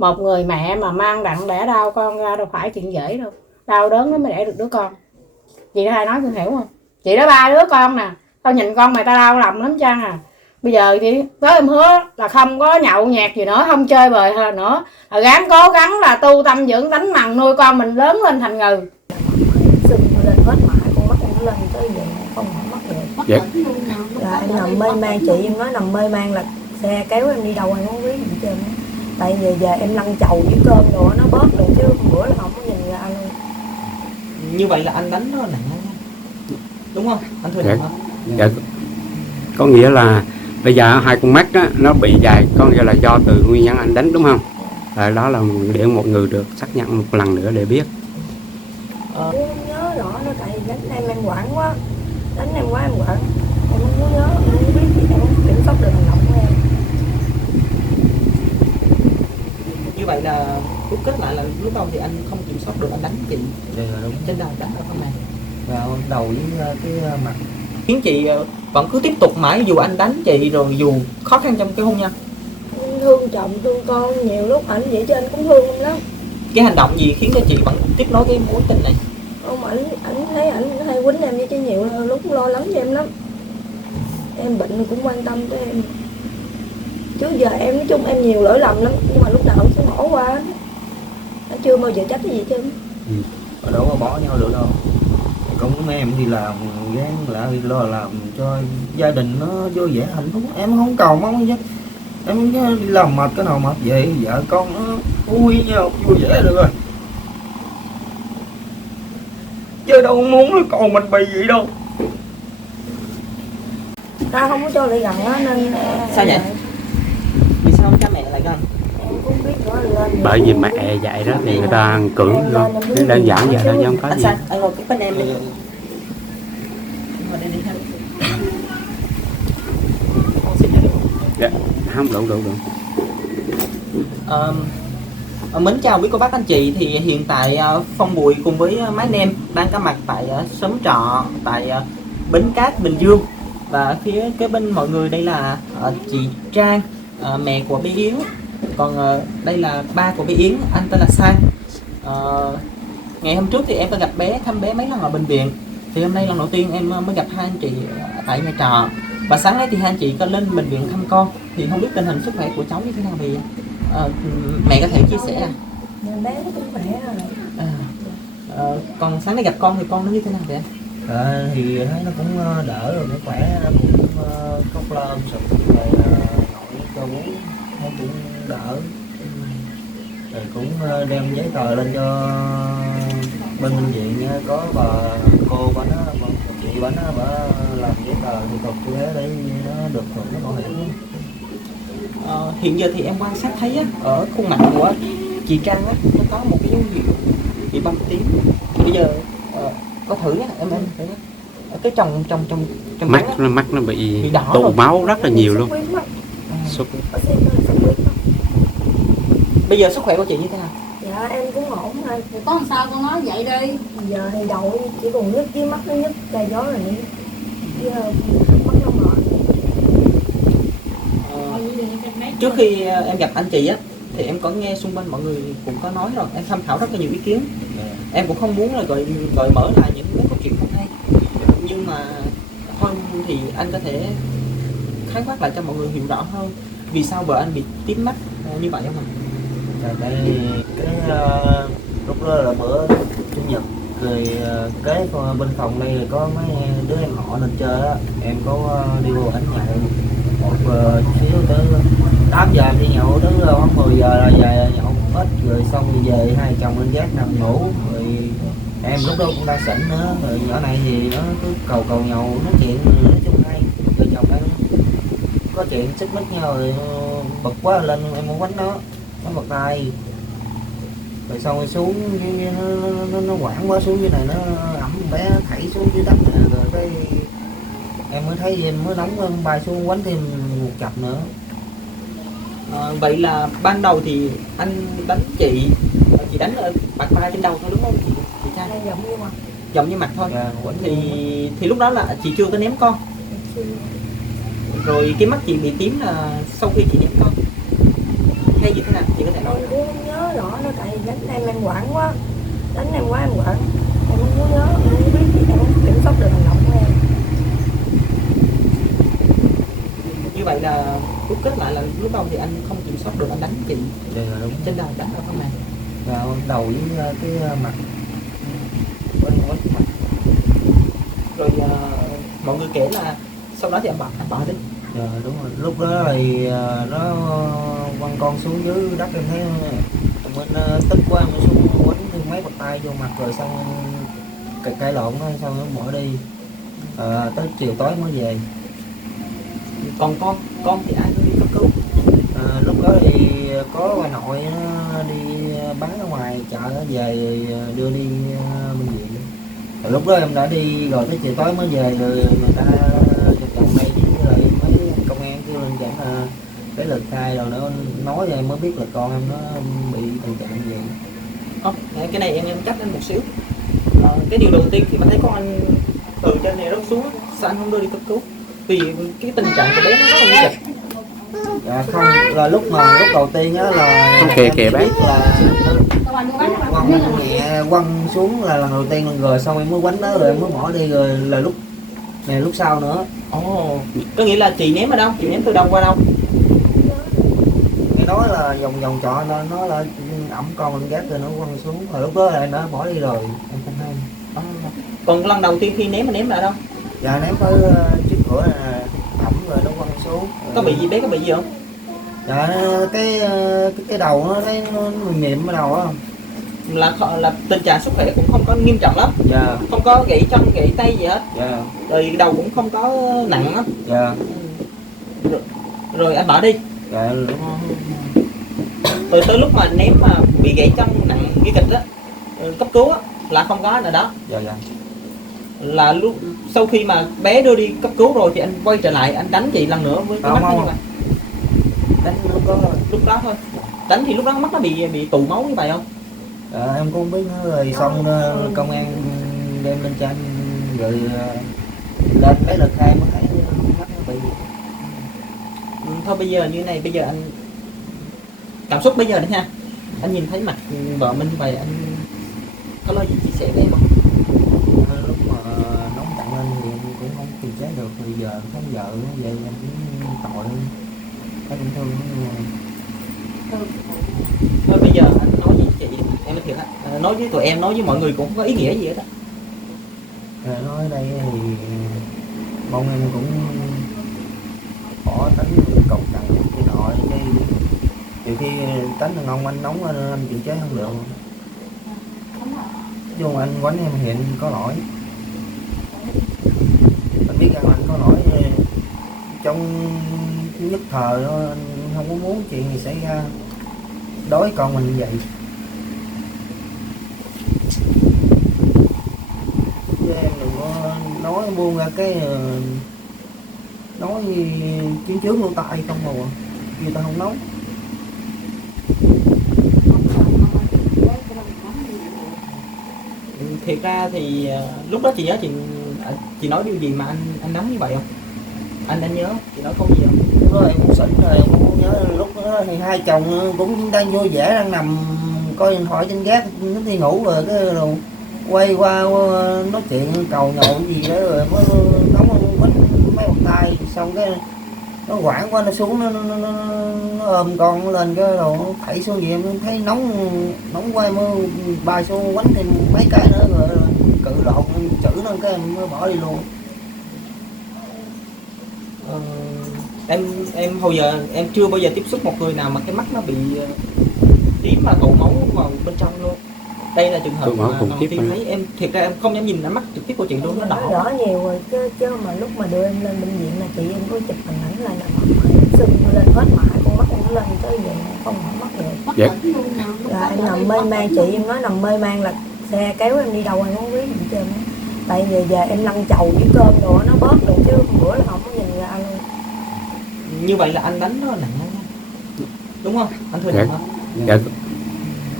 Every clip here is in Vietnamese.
Một người mẹ mà mang nặng đẻ đau con ra đâu phải chuyện dễ đâu, đau đớn nó mới đẻ được đứa con. Chị đã hay nói Phương hiểu không? Chị đó 3 đứa con nè, tao nhìn con mày tao đau lòng lắm Trang à. Bây giờ chị với em hứa là không có nhậu nhẹt gì nữa, không chơi bời hơn nữa, là gắng cố gắng là tu tâm dưỡng tánh mằng nuôi con mình lớn lên thành người. Sưng lên hết mãi, con mắt em lên tới vậy không mở mắt được. Dạ. Là em nằm mê man, chị em nói nằm mê man là xe kéo em đi đâu em không biết gì trơn. Tại vì giờ em lăn chầu với cơm rồi nó bớt được chứ bữa là không có nhìn ra luôn. Như vậy là anh đánh nó nặng hơn, đúng không? Anh thừa nhận không? Dạ. Có nghĩa là bây giờ hai con mắt đó, nó bị dài, có nghĩa là do từ nguyên nhân anh đánh đúng không? Đó là để mọi người được xác nhận một lần nữa để biết. Không nhớ rõ nữa tại vì đánh em quảng quá, đánh em quá em quảng, em không có nhớ, em không biết gì, em không kiểm soát được hành động của em. Như vậy là rút kết lại là lúc đầu thì anh không kiểm soát được, anh đánh chị Đúng. trên đầu, đánh ở phần này Vào đầu với cái mặt. khiến chị vẫn cứ tiếp tục mãi dù anh đánh chị, rồi dù khó khăn trong cái hôn nhân. Thương chồng thương con, nhiều lúc ảnh vậy chứ anh cũng thương em lắm. Cái hành động gì khiến cho chị vẫn tiếp nối cái mối tình này? Ông ảnh thấy ảnh hay quýnh em chứ nhiều lúc lo lắng cho em lắm. Em bệnh cũng quan tâm tới em. Trước giờ em nói chung em nhiều lỗi lầm lắm, nhưng mà lúc nào cũng bỏ qua. Nó chưa bao giờ trách cái gì chứ. Ở đâu có bỏ nhau được đâu. Cũng em đi làm gán lại lo làm cho gia đình nó vui vẻ hạnh phúc. Em không cầu mong chứ. Em đi làm mệt cái nào mệt vậy, vợ con nó vui nhau vui vẻ được rồi. Chứ đâu muốn là con mình bị vậy đâu. Ta không có cho lại gần á nên. Sao vậy? Vì sao cha mẹ lại gần? Em cũng biết rõ lên. Bởi vì mẹ dạy đó thì người ta cưỡng luôn, nó đơn giản vậy thôi chứ không có Anh gì. Sang, anh ngồi cái bên em đi. Ngồi đây đi ha. Con xin được. Dạ. Không đủ. Mến chào quý cô bác anh chị, thì hiện tại Phong Bụi cùng với Máy Nem đang có mặt tại xóm trọ tại Bến Cát, Bình Dương. Và phía kế bên mọi người đây là chị Trang, mẹ của bé Yến. Còn đây là ba của bé Yến, anh tên là Sang. Ngày hôm trước thì em có gặp bé, thăm bé mấy lần ở bệnh viện. Thì hôm nay lần đầu tiên em mới gặp hai anh chị tại nhà trọ. Và sáng nay thì hai anh chị có lên bệnh viện thăm con. Thì không biết tình hình sức khỏe của cháu như thế nào thì mẹ có thể chia sẻ à? Bé nó cũng khỏe rồi. Còn sáng nay gặp con thì con nó như thế nào vậy anh? Thì thấy nó cũng đỡ rồi, nó khỏe, nó cũng khóc lơm sụp rồi nội cho bú, nó cũng đỡ. Rồi cũng đem giấy tờ lên cho bên bệnh viện, có bà cô bà nó, chị bà nó bà làm giấy tờ thủ tục của bé để nó được hưởng cái bảo hiểm. Hiện giờ thì em quan sát thấy á, ở khuôn mặt của chị Trang á, nó có một cái dấu hiệu bị bầm tím. Bây giờ có thử á, em thử á. Ở cái trong Mắt nó bị đỏ tụ rồi. máu rất là nhiều luôn. Sốt. Bây giờ sức khỏe của chị như thế nào? Dạ em cũng ổn thôi. Thì có làm sao con nói vậy đi. Giờ thì đầu chỉ còn nhức với mắt nó nhức đầy gió rồi nữa. Mắt nó mệt. Trước khi em gặp anh chị á, thì em có nghe xung quanh mọi người cũng có nói rồi, em tham khảo rất là nhiều ý kiến. Em cũng không muốn là gợi mở lại những cái câu chuyện không hay, nhưng mà thôi thì anh có thể khái quát lại cho mọi người hiểu rõ hơn vì sao vợ anh bị tím mắt như vậy không ạ? Tại cái lúc đó là bữa chủ nhật rồi cái bên phòng đây là có mấy đứa em họ lên chơi á, em có đi vô ảnh nhậu một xíu tới 8 giờ em đi nhậu tới khoảng 10 giờ là về nhậu hết rồi xong rồi về hai chồng lên gác nằm ngủ rồi em lúc đó cũng đang sỉnh nữa, rồi nhỏ này thì nó cứ cầu nhậu nói chuyện nói chung hay, rồi chồng em có chuyện xích mích nhau rồi bực quá lên em muốn quánh nó bật tay rồi xong rồi xuống nó quảng quá xuống dưới này, nó ẩm bé thảy xuống dưới đất này, rồi cái em mới thấy em mới nóng lên bay xuống quánh thêm một chập nữa. Vậy là ban đầu thì anh đánh chị đánh ở bạc tay trên đầu thôi đúng không chị Trang? Giống như mặt thôi. Thì lúc đó là chị chưa có ném con. Rồi cái mắt chị bị tím là sau khi chị ném con hay gì thế nào chị có thể nói? Em cũng không đánh em quản quá, đánh em quá em quản, em không có nhớ, em không biết gì, em không kiểm soát được hành động của em. Như vậy là rút kết lại là lúc đầu thì anh không kiểm soát được, anh đánh chị Dạ đúng. trên đầu, đánh ở phần nào? Và đầu với cái mặt, với mặt. Rồi mọi người kể là sau đó thì anh bỏ đi. Dạ đúng rồi, lúc đó thì nó quăng con xuống dưới đất, em thấy mình tức quá em xuống quánh thêm mấy bạt tay vô mặt rồi xong cãi lộn nó xong nó bỏ đi. Tới chiều tối mới về. Còn con thì ai đưa đi cấp cứu? Lúc đó thì có bà nội nó đi bán ở ngoài chợ về đưa đi bệnh viện. Rồi lúc đó em đã đi rồi, tới chiều tối mới về rồi người ta chồng đây với lại mấy công an kêu lên chẳng là cái lời khai rồi nữa, nói rồi em mới biết là con em nó bị tình trạng gì. Cái này em cắt lên một xíu. Cái điều đầu tiên khi mà thấy con anh từ trên này rớt xuống, sao anh không đưa đi cấp cứu? Vì cái tình trạng của bé nó rất là nguy kịch. Dạ không, là lúc đầu tiên á là Không, kìa, em kìa chỉ bé. biết là quăng mẹ quăng xuống là lần đầu tiên rồi xong em mới quánh nó rồi em mới bỏ đi, rồi là lúc sau nữa. Có nghĩa là chị ném ở đâu? Chị ném từ đâu qua đâu? Nghe nói là vòng trọ nó là ẩm con lên gác rồi nó quăng xuống, rồi lúc đó là nó bỏ đi rồi em không hay. Còn lần đầu tiên khi ném là ở đâu? Dạ ném tới trước cửa là ẩm rồi nó quăng xuống. Có bị gì, bé có bị gì không? Dạ cái đầu nó thấy nó mềm ở đầu á. Là tình trạng sức khỏe cũng không có nghiêm trọng lắm. Dạ. Không có gãy chân gãy tay gì hết. Dạ. Rồi đầu cũng không có nặng lắm. Dạ. Rồi anh bỏ đi. Dạ. Rồi tới lúc mà ném mà bị gãy chân nặng nguy kịch á, cấp cứu á, là không có anh ở đó. Dạ. Dạ. Là lúc sau khi mà bé đưa đi cấp cứu rồi thì anh quay trở lại anh đánh chị lần nữa với cái mắt nó như vậy. Đánh lúc đó thôi. Lúc đó thôi. Đánh thì lúc đó mắt nó bị tụ máu như vậy không? Em cũng không biết nữa, rồi xong công an đem lên cho anh rồi lên lấy lời khai mới thấy mắt nó bị. Thôi bây giờ như này, bây giờ anh cảm xúc bây giờ đấy nha, anh nhìn thấy mặt vợ mình như vậy anh có lo gì chia sẻ với em không? Lúc mà nóng giận lên thì em cũng không kiềm chế được, bây giờ thấy vợ nó vậy em cũng tội, thấy cũng thương. Thôi bây giờ anh nói gì với chị, em nói thiệt á, nói với tụi em, nói với mọi người cũng không có ý nghĩa gì hết á. Nói ở đây thì mong em cũng bỏ tính cọc cằn cái nọ chứ nhiều khi tính thằng ông anh nóng lên anh chịu chế không được. Chứ mà anh quánh em hiện có lỗi, anh biết rằng anh có lỗi trong nhất thời đó, anh không có muốn chuyện gì xảy ra đối con mình như vậy. Chứ em đừng có nói buông ra cái nói chiến trước lỗ tai không mà người ta không nói. Thiệt ra thì lúc đó chị nhớ chị nói điều gì mà anh nóng như vậy không? Anh nhớ chị nói câu gì không? Lúc đó em cũng xỉn rồi, em cũng không nhớ. Lúc đó thì hai chồng cũng đang vui vẻ đang nằm coi điện thoại trên gác, nó đi ngủ rồi cái rồi quay qua nói chuyện cầu nhậu gì đó rồi mới nóng quánh mấy bàn tay, xong cái nó quảng quá nó xuống nó ôm con nó lên cái rồi nó thảy xuống gì em thấy nóng quá em mới bay xuống quánh thêm mấy cái nữa rồi cự lộn chửi nó cái em mới bỏ đi luôn. Em hồi giờ em chưa bao giờ tiếp xúc một người nào mà cái mắt nó bị tím mà tụ máu vào bên trong luôn. Đây là trường hợp mà đầu tiên thấy. Em thiệt ra em không dám nhìn mắt trực tiếp của chị luôn, nó đỏ nhiều rồi chứ mà lúc mà đưa em lên bệnh viện là chị em có chụp hình ảnh là sưng lên hết mà con mắt em nó lên tới giờ không mở mắt được. Dạ. Là em nằm mê man, chị em nói nằm mê man là xe kéo em đi đâu em không biết gì trơn. Tại vì giờ em lăn chầu với cơm rồi nó bớt rồi chứ bữa là không có nhìn ra luôn. Như vậy là anh đánh nó nặng hơn, đúng không? Anh thừa nhận không? Dạ.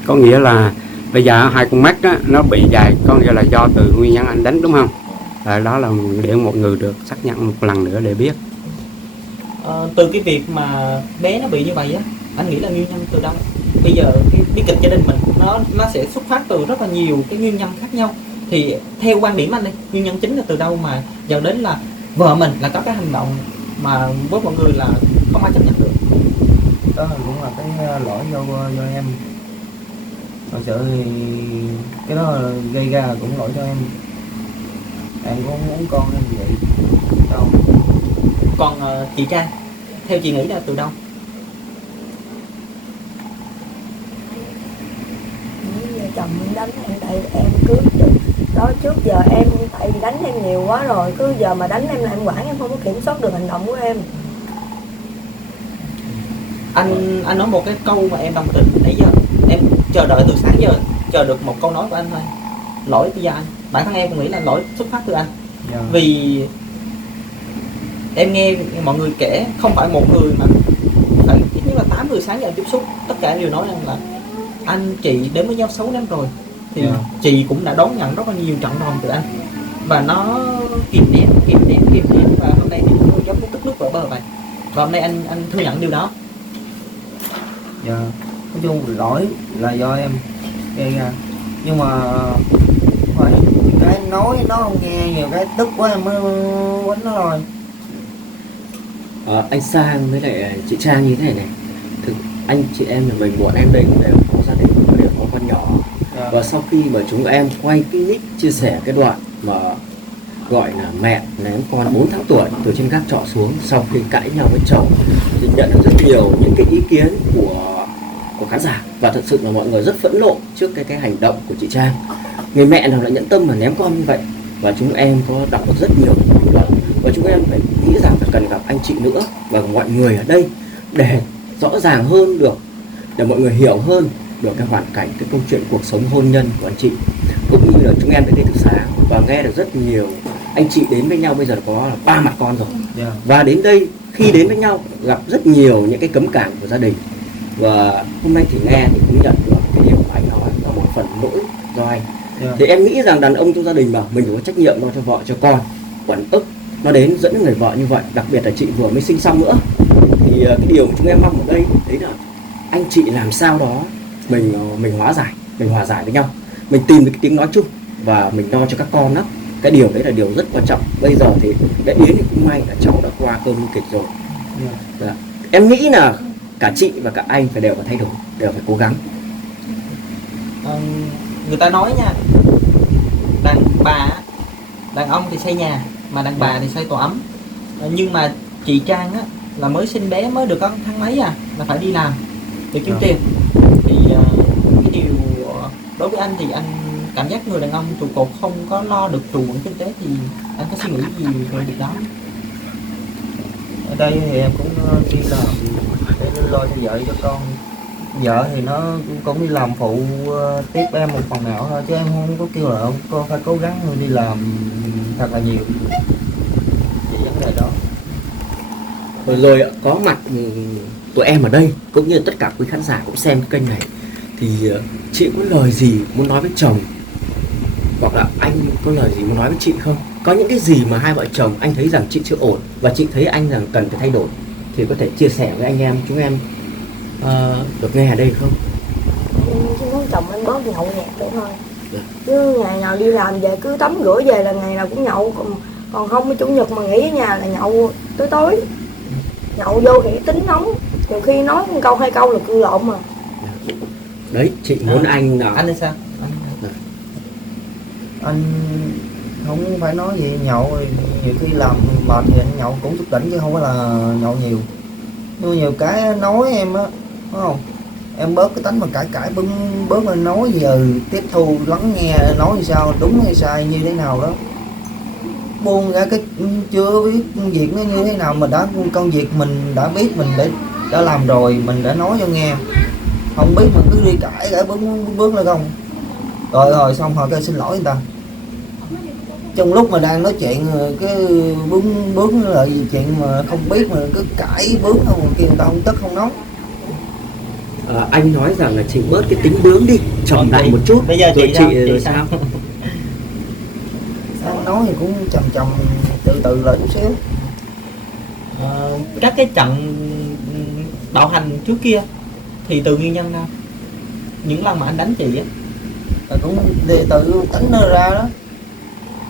Có nghĩa là bây giờ hai con mắt đó, nó bị dài, có nghĩa là do từ nguyên nhân anh đánh đúng không? Đó là để mọi người được xác nhận một lần nữa để biết. Từ cái việc mà bé nó bị như vậy á, anh nghĩ là nguyên nhân từ đâu? bây giờ cái bi kịch gia đình mình nó sẽ xuất phát từ rất là nhiều cái nguyên nhân khác nhau. Thì theo quan điểm anh đi, nguyên nhân chính là từ đâu mà dẫn đến là vợ mình là có cái hành động mà với mọi người là không ai chấp nhận được? Đó cũng là cái lỗi do em. Thật sự thì cái đó gây ra cũng lỗi cho em. Em cũng muốn con em vậy đâu. Còn chị Trang, theo chị nghĩ là từ đâu? Vợ chồng em đánh em tại em cướp được đó. Trước giờ em tại vì đánh em nhiều quá rồi, cứ giờ mà đánh em là em quản, em không có kiểm soát được hành động của em. Anh nói một cái câu mà em đồng tình. Nãy giờ em chờ đợi từ sáng giờ, chờ được một câu nói của anh thôi. Lỗi từ anh, bản thân em cũng nghĩ là lỗi xuất phát từ anh. Vì em nghe mọi người kể, không phải một người mà phải ít nhất là 8 người sáng giờ em tiếp xúc, tất cả đều nói rằng là anh chị đến với nhau 6 năm rồi, thì chị cũng đã đón nhận rất là nhiều trận đòn từ anh, và nó kìm nén và hôm nay thì nó giống như tức nước vỡ bờ vậy. Và hôm nay anh thừa nhận điều đó. Nói chung lỗi là do em gây ra, nhưng mà phải cái nói nó không nghe, nhiều cái tức quá em mới quánh nó rồi. Anh Sang với lại chị Trang như thế này này, thực anh chị em nhà mình, bọn em đây cũng đều có gia đình, đều có con nhỏ. Và sau khi mà chúng em quay cái clip chia sẻ cái đoạn mà gọi là mẹ ném con 4 tháng tuổi từ trên gác trọ xuống sau khi cãi nhau với chồng, thì nhận được rất nhiều những cái ý kiến của khán giả, và thật sự là mọi người rất phẫn nộ trước cái hành động của chị Trang. Người mẹ nào lại nhẫn tâm mà ném con như vậy? Và chúng em có đọc được rất nhiều bình luận, và chúng em phải nghĩ rằng là cần gặp anh chị nữa và mọi người ở đây để rõ ràng hơn được, để mọi người hiểu hơn được cái hoàn cảnh, cái câu chuyện cuộc sống hôn nhân của anh chị. Cũng như là chúng em đến đây từ sáng và nghe được rất nhiều anh chị đến với nhau bây giờ có là 3 mặt con rồi. Và đến đây khi đến với nhau gặp rất nhiều những cái cấm cản của gia đình, và hôm nay thì nghe thì cũng nhận được cái điều của anh nói là một phần lỗi do anh. Thì em nghĩ rằng đàn ông trong gia đình mà mình phải có trách nhiệm lo cho vợ cho con. Uẩn ức nó đến dẫn người vợ như vậy, đặc biệt là chị vừa mới sinh xong nữa, thì cái điều mà chúng em mong ở đây đấy là anh chị làm sao đó mình hòa giải với nhau, mình tìm được cái tiếng nói chung và mình lo cho các con đó. Cái điều đấy là điều rất quan trọng. Bây giờ thì đã đến thì cũng may là cháu đã qua cơn nguy kịch rồi. Em nghĩ là cả chị và cả anh đều phải thay đổi, đều phải cố gắng. Người ta nói nha, đàn ông thì xây nhà, mà đàn bà thì xây tổ ấm. Nhưng mà chị Trang á là mới sinh bé, mới được có tháng mấy là phải đi làm để kiếm tiền. Thì cái điều đối với anh thì anh cảm giác người đàn ông trụ cột không có lo được trụ vững kinh tế, thì anh có suy nghĩ gì về việc đó? Ở đây thì em cũng đi làm để lo cho vợ cho con. Vợ thì nó cũng đi làm phụ tiếp em một phần nào thôi, chứ em không có kêu là con phải cố gắng đi làm thật là nhiều. Chỉ vấn đề đó. Rồi có mặt tụi em ở đây cũng như tất cả quý khán giả cũng xem cái kênh này, thì chị có lời gì muốn nói với chồng, hoặc là anh có lời gì muốn nói với chị không? Có những cái gì mà hai vợ chồng anh thấy rằng chị chưa ổn và chị thấy anh rằng cần phải thay đổi, thì có thể chia sẻ với anh em chúng em được nghe ở đây không? Chỉ muốn chồng em bớt nhậu nhẹt được thôi. Chứ ngày nào đi làm về cứ tắm rửa về là ngày nào cũng nhậu, còn không chủ nhật mà nghỉ ở nhà là nhậu tới tối. Nhậu vô thì tính nóng, nhiều khi nói một câu hai câu là cự lộn mà. Đấy, chị muốn anh nào? Anh thì sao? Anh không phải nói gì, nhậu nhiều khi làm mệt thì anh nhậu cũng chút đỉnh chứ không phải là nhậu nhiều. Nhưng nhiều cái nói em á, đúng không? Em bớt cái tánh mà cãi bớt lên nói giờ tiếp thu lắng nghe nói như sao, đúng hay sai như thế nào đó. Buông ra cái chưa biết việc nó như thế nào, mình đã công việc mình đã biết, mình đã làm rồi, mình đã nói cho nghe. Không biết mà cứ đi cãi bước lên không. Rồi xong rồi cái xin lỗi người ta. Trong lúc mà đang nói chuyện cái bước lại gì chuyện mà không biết mà cứ cãi bước không, kêu người ta không tức không nóng. Anh nói rằng là chị bớt cái tính bướng đi, chọn lại một chút. Bây giờ rồi chị sao? Nói thì cũng chậm từ lại chút xíu. Các cái trận bạo hành trước kia thì từ nguyên nhân nào? những lần mà anh đánh chị á? Cũng để tự tính nó ra đó.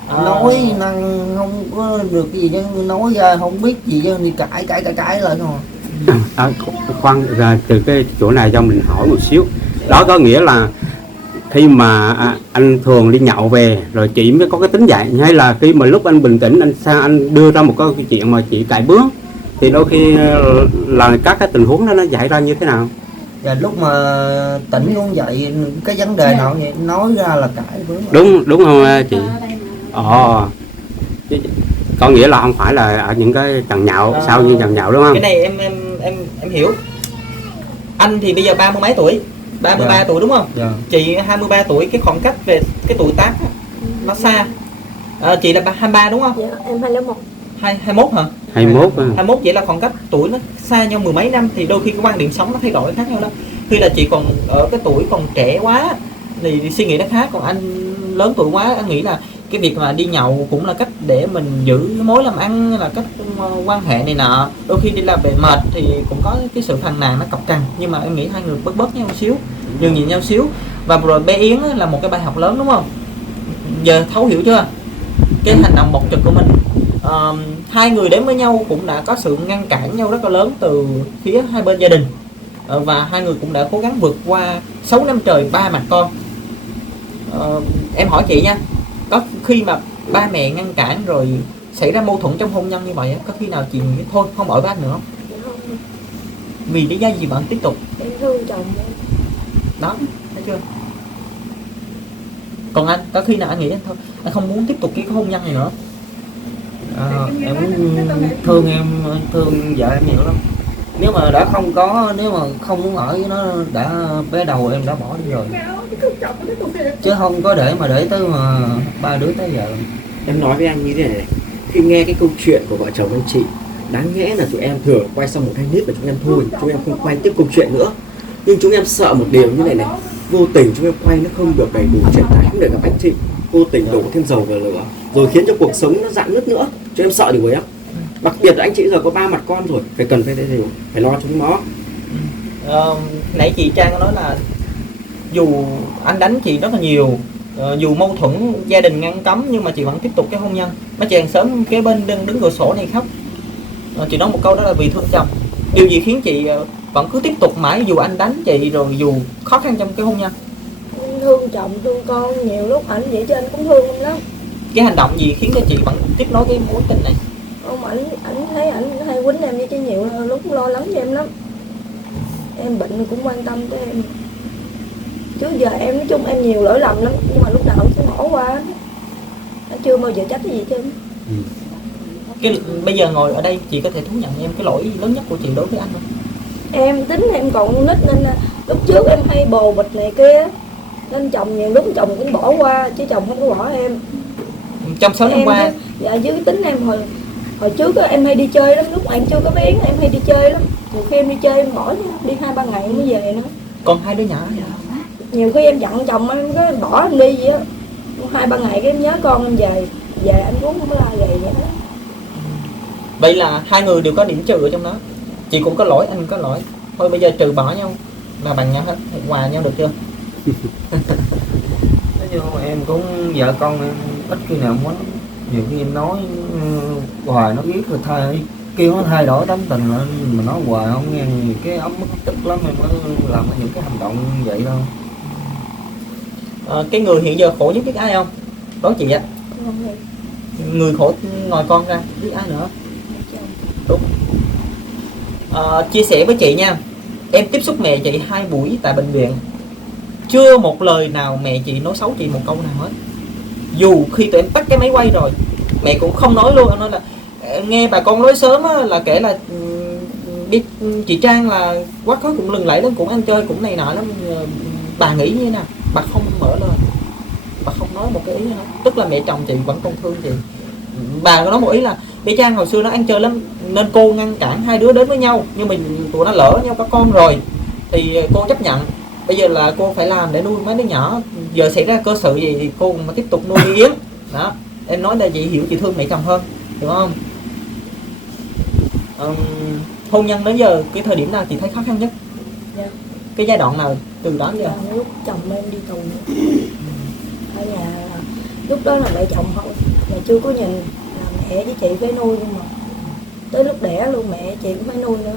À. Nói năng không có được cái gì chứ, nói ra không biết gì chứ thì cãi lại thôi. Khoan, từ cái chỗ này cho mình hỏi một xíu. Đó có nghĩa là khi mà anh thường đi nhậu về rồi chị mới có cái tính vậy, hay là khi mà lúc anh bình tĩnh anh đưa ra một cái chuyện mà chị cãi bướng, thì đôi khi là các cái tình huống đó nó xảy ra như thế nào? Và lúc mà tỉnh cũng vậy, cái vấn đề nào vậy nói ra là cãi bướng. Đúng không chị? Có nghĩa là không phải là ở những cái trận nhậu sau như trận nhậu đúng không? Cái này em hiểu. Anh thì bây giờ 30 mấy tuổi, 33 tuổi đúng không? Dạ. Chị 23 tuổi, cái khoảng cách về cái tuổi tác á, nó xa. Chị là 23 đúng không? Dạ, em 21. 21 hả? 21 21, vậy là khoảng cách tuổi nó xa nhau mười mấy năm, thì đôi khi cái quan điểm sống nó thay đổi khác nhau đó. Khi là chị còn ở cái tuổi còn trẻ quá thì suy nghĩ nó khác, còn anh lớn tuổi quá, anh nghĩ là cái việc mà đi nhậu cũng là cách để mình giữ mối làm ăn, là cách quan hệ này nọ. Đôi khi đi làm về mệt thì cũng có cái sự phàn nàn nó cọc cằn, nhưng mà em nghĩ hai người bớt nhau một xíu, nhường nhịn nhau xíu. Và rồi bé Yến là một cái bài học lớn đúng không? Giờ thấu hiểu chưa cái hành động bộc trực của mình? Hai người đến với nhau cũng đã có sự ngăn cản nhau rất là lớn từ phía hai bên gia đình, và hai người cũng đã cố gắng vượt qua 6 năm trời ba mặt con. Em hỏi chị nha, có khi mà ba mẹ ngăn cản rồi xảy ra mâu thuẫn trong hôn nhân như vậy, có khi nào chị nghĩ thôi không ở với anh nữa không? Dạ không. Vì lý do gì mà anh tiếp tục? Em thương chồng em. Đó, thấy chưa? Còn anh, có khi nào anh nghĩ anh thôi, anh không muốn tiếp tục cái hôn nhân này nữa? Em cũng thương vợ em nhiều lắm. Nếu mà đã không có, nếu mà không muốn ở với nó, đã bé đầu em đã bỏ đi rồi, chứ không có để tới mà ba đứa tới giờ. Em nói với anh như thế này, khi nghe cái câu chuyện của vợ chồng anh chị, đáng nhẽ là tụi em thường quay xong một hai clip và chúng em thôi, chúng em không quay tiếp câu chuyện nữa. Nhưng chúng em sợ một điều như này, vô tình chúng em quay nó không được đầy đủ truyền tải, không để gặp anh chị, vô tình đổ thêm dầu vào lửa, rồi khiến cho cuộc sống nó rạn nứt nữa. Chúng em sợ điều ấy. Đặc biệt là anh chị giờ có 3 mặt con rồi, phải lo chúng nó. Nãy chị Trang có nói là dù anh đánh chị rất là nhiều, dù mâu thuẫn gia đình ngăn cấm, nhưng mà chị vẫn tiếp tục cái hôn nhân. Mấy chị hàng xóm kế bên đứng cửa sổ này khóc. Chị nói một câu đó là vì thương chồng. Điều gì khiến chị vẫn cứ tiếp tục mãi dù anh đánh chị, rồi dù khó khăn trong cái hôn nhân? Em thương chồng, thương con, nhiều lúc ảnh vậy chứ anh cũng thương em lắm. Cái hành động gì khiến cho chị vẫn tiếp nối cái mối tình này? Ông ảnh thấy ảnh hay quýnh em với chứ nhiều lúc lo lắng cho em lắm. Em bệnh cũng quan tâm tới em. Trước giờ em nói chung em nhiều lỗi lầm lắm, nhưng mà lúc nào cũng bỏ qua. Nó chưa bao giờ trách cái gì chứ. Bây giờ ngồi ở đây chị có thể thú nhận em cái lỗi lớn nhất của chị đối với anh không? Em tính em còn nít nên là lúc trước em hay bồ bịch này kia, nên chồng nhiều lúc chồng cũng bỏ qua chứ chồng không có bỏ em. Trong 6 năm qua dạ, với cái tính em hồi trước đó, em hay đi chơi lắm, lúc mà em chưa có bé em hay đi chơi lắm. Nhiều khi em đi chơi em bỏ đi 2-3 ngày em mới về nữa. còn hai đứa nhỏ vậy? Nhiều khi em dặn chồng em có bỏ em đi vậy á, 2-3 ngày cái em nhớ con em về em cũng không có la vậy vậy đó. Vậy là hai người đều có điểm trừ ở trong đó. Chị cũng có lỗi, anh cũng có lỗi. Thôi bây giờ trừ bỏ nhau mà bằng nhau hết, hòa nhau được chưa? Nói chung em cũng vợ con em ít khi nào muốn, nhiều khi em nói hoài nó biết rồi thay, kêu nó thay đổi tấm tình lên mà nói hoài không nghe, cái ấm mất tức lắm em mới làm những cái hành động như vậy đâu. Cái người hiện giờ khổ nhất biết ai không? Đó chị á. Người khổ ngoài con ra biết ai nữa? Đúng. Chia sẻ với chị nha, em tiếp xúc mẹ chị 2 buổi tại bệnh viện, chưa một lời nào mẹ chị nói xấu chị một câu nào hết. Dù khi tụi em tắt cái máy quay rồi, mẹ cũng không nói luôn. Em nói là nghe bà con nói sớm á, là kể là biết chị Trang là quá khứ cũng lừng lẫy lắm, cũng ăn chơi cũng này nọ lắm. Bà nghĩ như thế nào? Bà không mở lời, bà không nói một cái ý nữa. Tức là mẹ chồng chị vẫn còn thương chị. Bà có nói một ý là bé Trang hồi xưa nó ăn chơi lắm nên cô ngăn cản hai đứa đến với nhau, nhưng mà tụi nó lỡ nhau có con rồi thì cô chấp nhận. Bây giờ là cô phải làm để nuôi mấy đứa nhỏ, giờ xảy ra cơ sự gì thì cô mà tiếp tục nuôi Yến đó. Em nói là chị hiểu, chị thương mẹ chồng hơn, đúng không? Hôn nhân đến giờ cái thời điểm nào chị thấy khó khăn nhất? Dạ. cái giai đoạn nào từ đó giờ? Là lúc chồng em đi tù ở nhà, lúc đó là mẹ chồng thôi, mẹ chưa có nhìn, là mẹ với chị phải nuôi luôn mà tới lúc đẻ luôn mẹ chị cũng phải nuôi nữa.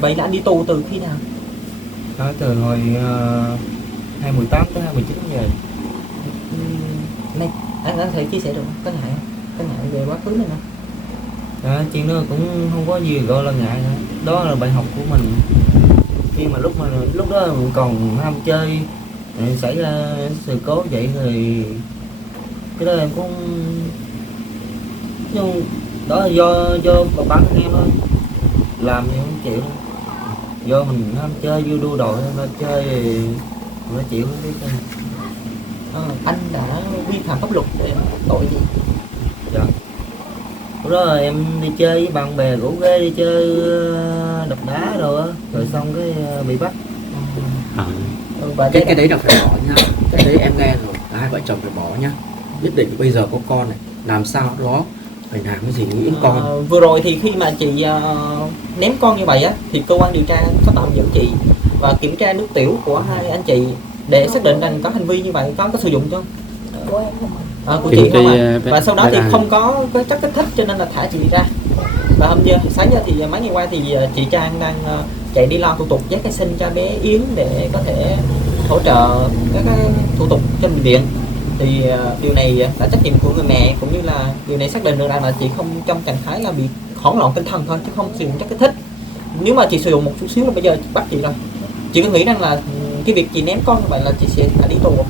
Vậy là anh đi tù từ khi nào? Nói từ hồi 2018 tới 2019 về. Này anh có thể chia sẻ được không? Có ngại không? Có ngại về quá khứ này không? Chuyện đó cũng không có gì gọi là ngại nữa. Đó là bài học của mình. Khi mà lúc đó mình còn ham chơi, xảy ra sự cố vậy thì cái đó em cũng, nhưng đó là do bản thân em thôi, làm thì không chịu, do mình ham chơi vui đua đòi nó chơi thì nó chịu không biết đâu. Anh đã vi phạm pháp luật để tội gì? Dạ. Lúc đó là em đi chơi với bạn bè rủ ghê đi chơi đập đá rồi á, rồi xong cái bị bắt. Và cái đấy là phải bỏ nhá, cái đấy em nghe rồi, cả hai vợ chồng phải bỏ nhá. Nhất định bây giờ có con này, làm sao đó phải làm cái gì nghĩ đến con. Vừa rồi thì khi mà chị ném con như vậy á, thì cơ quan điều tra có tạm giữ chị và kiểm tra nước tiểu của hai anh chị để xác định rằng có hành vi như vậy có sử dụng không? Của em không. Của chị không ạ. Và sau đó thì không có chất kích thích cho nên là thả chị đi ra. Và hôm giờ sáng giờ thì mấy ngày qua thì chị Trang đang chạy đi lo thủ tục giấy khai sinh cho bé Yến để có thể hỗ trợ các cái thủ tục cho bệnh viện. Thì điều này là trách nhiệm của người mẹ, cũng như là điều này xác định được rằng là chị không trong trạng thái là bị hoảng loạn tinh thần thôi, chứ không sử dụng chất kích thích. Nếu mà chị sử dụng một chút xíu là bây giờ chị bắt chị rồi. Chị có nghĩ rằng là cái việc chị ném con như vậy là chị sẽ phải đi tù không?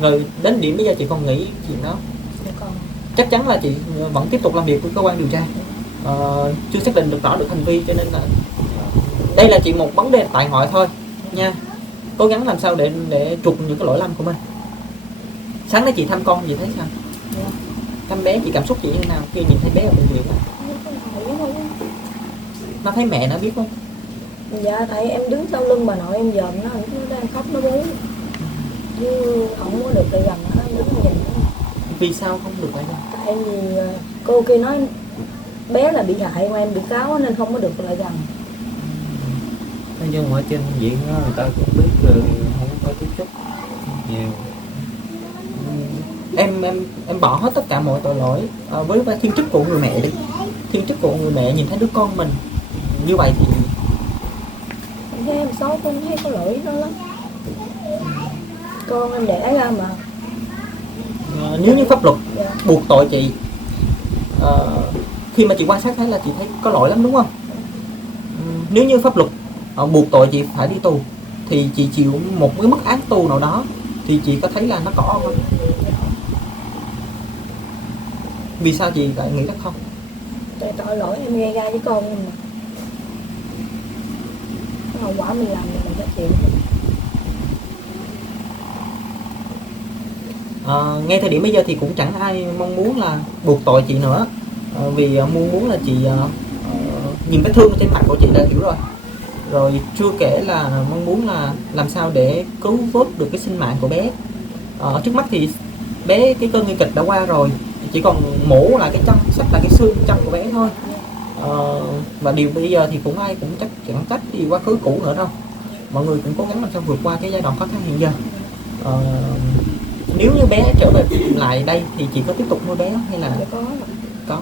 Rồi đến điểm bây giờ chị còn nghĩ chuyện đó? Chắc chắn là chị vẫn tiếp tục làm việc với cơ quan điều tra. Chưa xác định được rõ được hành vi, cho nên là đây là chỉ một vấn đề tại ngoại thôi nha. Cố gắng làm sao để trục những cái lỗi lầm của mình. Sáng nay chị thăm con chị thấy sao? Thăm bé chị cảm xúc chị như thế nào khi nhìn thấy bé ở bệnh viện đó? Nó thấy mẹ nó biết không? Dạ tại em đứng sau lưng bà nội em dòm nó đang khóc nó bú, chứ không có được lại gần nó đứng nhìn nó. Vì sao không được lại gần? Tại vì cô kia nói bé là bị hại mà em bị cáo nên không có được lại gần. Nói chung ở trên viện đó, người ta cũng biết rồi, không có tiếp xúc nhiều. Em bỏ hết tất cả mọi tội lỗi với thiên chức của người mẹ đi. Thiên chức của người mẹ nhìn thấy đứa con mình như vậy thì Em thấy em xấu, em thấy có lỗi đó lắm. Con em đẻ ra mà. nếu như pháp luật Dạ. buộc tội chị, khi mà chị quan sát thấy là chị thấy có lỗi lắm đúng không? Nếu như pháp luật buộc tội chị phải đi tù thì chị chịu một cái mức án tù nào đó thì chị có thấy là nó có không? Vì sao chị lại nghĩ là không? Tại tội lỗi em gây ra với con em mà. Cái hậu quả mình làm thì mình phải chịu. Ngay thời điểm bây giờ thì cũng chẳng ai mong muốn là buộc tội chị nữa, vì muốn là chị nhìn vết thương trên mặt của chị là hiểu rồi. Rồi chưa kể là mong muốn là làm sao để cứu vớt được cái sinh mạng của bé. Trước mắt thì bé cái cơn nguy kịch đã qua rồi, chỉ còn mổ lại cái chân, sắt lại cái xương chân của bé thôi. Và điều bây giờ thì cũng ai cũng chắc chẳng trách gì quá khứ cũ nữa đâu. Mọi người cũng cố gắng làm sao vượt qua cái giai đoạn khó khăn hiện giờ. Nếu như bé trở về lại đây thì chị có tiếp tục nuôi bé không? Hay là có.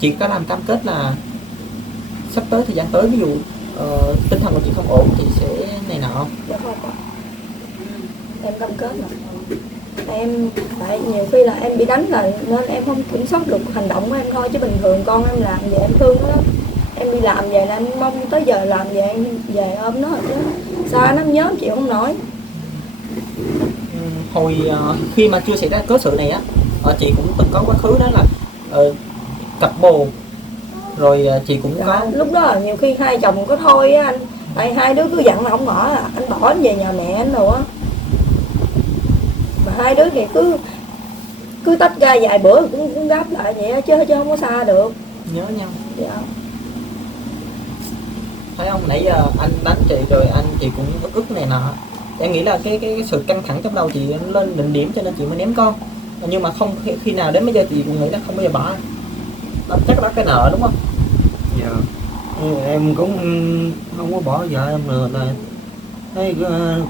Chị có làm cam kết là sắp tới thời gian tới, ví dụ tinh thần của chị không ổn chị sẽ này nọ không? Dạ không. Em cam kết mà. Tại nhiều khi là em bị đánh rồi nên em không kiểm soát được hành động của em thôi, chứ bình thường con em làm về em thương nó lắm. Em đi làm về là em mong tới giờ làm về em về ôm nó rồi chứ xa nó nhớ chịu không nổi. Hồi khi mà chưa xảy ra cớ sự này á, chị cũng từng có quá khứ đó là cặp bồ, rồi chị cũng Dạ, có lúc đó là nhiều khi hai chồng có thôi á anh, tại hai đứa cứ dặn là không bỏ, anh bỏ anh về nhà mẹ anh rồi á, mà hai đứa thì cứ tách ra vài bữa cũng gấp lại vậy á, chứ không có xa được. nhớ nhau. Dạ. Thấy không, nãy giờ anh đánh chị rồi chị cũng ức này nọ. Em nghĩ là cái sự căng thẳng trong đầu chị lên đỉnh điểm cho nên chị mới ném con, nhưng mà không khi nào đến bây giờ chị cũng nghĩ là không bao giờ bỏ. Chắc đó cái nợ đúng không? Dạ. em cũng không có bỏ vợ em nữa, là thấy